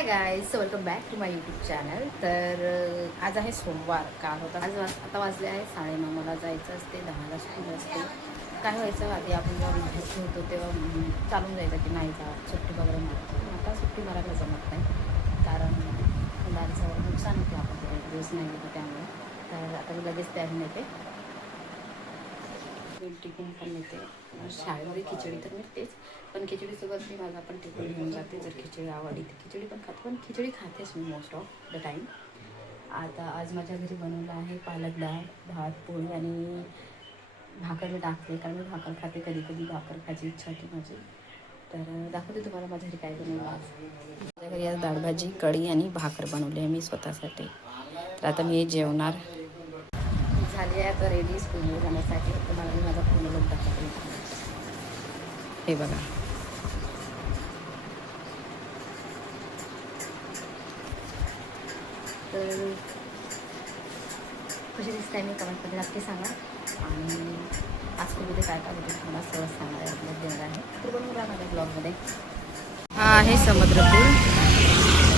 High guys, welcome back to my YouTube channel. तर आज आहे सोमवार. काल होता आता वाजले आहे 9:30. मला जायचं असते 10ला स्कूल असते. काय व्हायचं आधी आपण जेव्हा विद्यार्थी होतो तेव्हा चालून जायचं की नाही जा सुट्टी वगैरे मारतो. आता सुट्टी मारायला जमत नाही कारण मुलांचं नुकसान होते. आपण एक दिवस नाही येतो त्यामुळे. तर आता मी लगेच तयारी नेते, टिफिन पण नेते. शाळेमध्ये खिचडी तर मिळतेच, पण खिचडीसोबत मी माझा पण टिफिन घेऊन जाते. जर खिचडी आवडली तर खिचडी पण खाते, पण खिचडी खातेच मी मोस्ट ऑफ द टाईम. आता आज माझ्या घरी बनवलं आहे पालक डाळ, भात, पोळी आणि भाकर मी टाकते कारण मी भाकर खाते. कधी कधी भाकर खायची इच्छा होती माझी. तर दाखवते तुम्हाला माझ्या घरी काय बनवलं आज. माझ्या घरी आज डाळभाजी, कढी आणि भाकर बनवली आहे मी स्वतःसाठी. तर आता मी जेवणार झाली आहे. आता रेडी स्कूलमध्ये जाण्यासाठी. तुम्हाला मी माझा पूर्ण लोक दाखवते. हे बघा, तर कशी दिसते मी कमेंटमध्ये नक्की सांगा. आणि आज स्कूलमध्ये काय काय होतं तुम्हाला सहज सांगणार आहे, ब्लॉग देणार आहे. तर बनवून राहा माझ्या ब्लॉगमध्ये. हा आहे समुद्रपूर.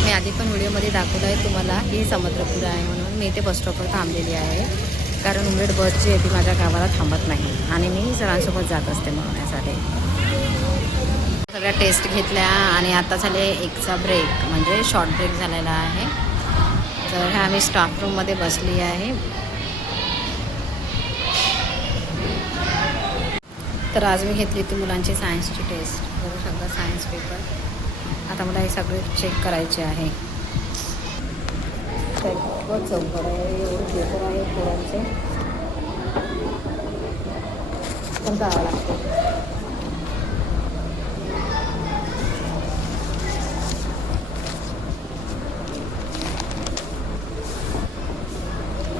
मी आधी पण व्हिडिओमध्ये दाखवलं आहे तुम्हाला ही समुद्रपूर आहे म्हणून. मी इथे बस स्टॉपवर थांबलेली आहे कारण उमेद बस जी आहे ती माझ्या गावाला थांबत नाही आणि मी सरांसोबत जात असते म्हणून यासाठी. सगळ्या टेस्ट घेतल्या आणि आता झाले एकचा ब्रेक, म्हणजे शॉर्ट ब्रेक झालेला आहे. तर ह्या मी स्टाफ रूममध्ये बसली आहे. तर आज मी घेतली होती मुलांची सायन्सची टेस्ट. बघू शकता सायन्स पेपर. आता मला हे सगळे चेक करायचे आहे. खूपच चौकड आहे, एवढे पेपर आहे पोरांचे, पण करावं लागतं.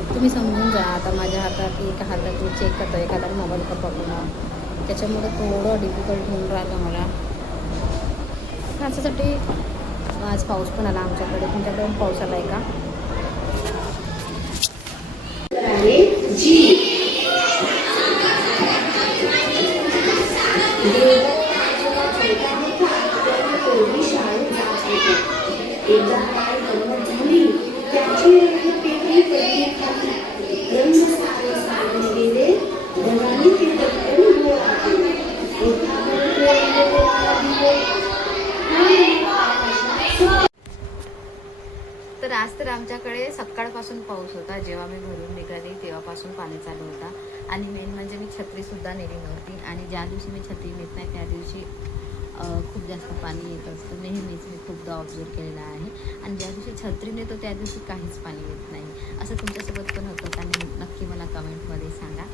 तुम्ही समजून जा. आता माझ्या हातात एका हातात मी चेक करतो, एखादा मोबाईल का पकडून, त्याच्यामुळे थोडं डिफिकल्ट होऊन राहिलं मला. त्याच्यासाठी आज पाऊस पण आला आमच्याकडे. तुमच्याकडे पाऊस आला आहे का? तर आज तर आमच्याकडे सकाळपासून पाऊस होता. जेव्हा मी घरून निघाली तेव्हापासून पाणी चालू होता. आणि मेन म्हणजे मी छत्रीसुद्धा नेली नव्हती. आणि ज्या दिवशी मी छत्री नेत नाही त्या दिवशी खूप जास्त पाणी येत असतं. नेहमीच मी खूपदा ऑब्झर्व केलेलं आहे. आणि ज्या दिवशी छत्री नेतो त्या दिवशी काहीच पाणी येत नाही. असं तुमच्यासोबत पण होतं का? नक्की मला कमेंटमध्ये सांगा.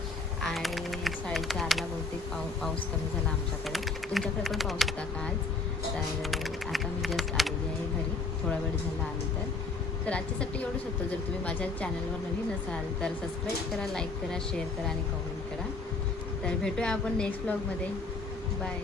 आणि 4:30ला बहुतेक पाऊस कमी झाला आमच्याकडे. तुमच्याकडे पण पाऊस होता का आज? तर आता मी जस्ट आलेली आहे घरी, थोडा वेळ झाला आली. तर आजच्यासाठी एवढंच होतं. जर तुम्ही माझ्या चॅनलवर नवीन असाल तर सबस्क्राईब करा, लाईक करा, शेअर करा आणि कमेंट करा. तर भेटूया आपण नेक्स्ट ब्लॉगमध्ये. बाय.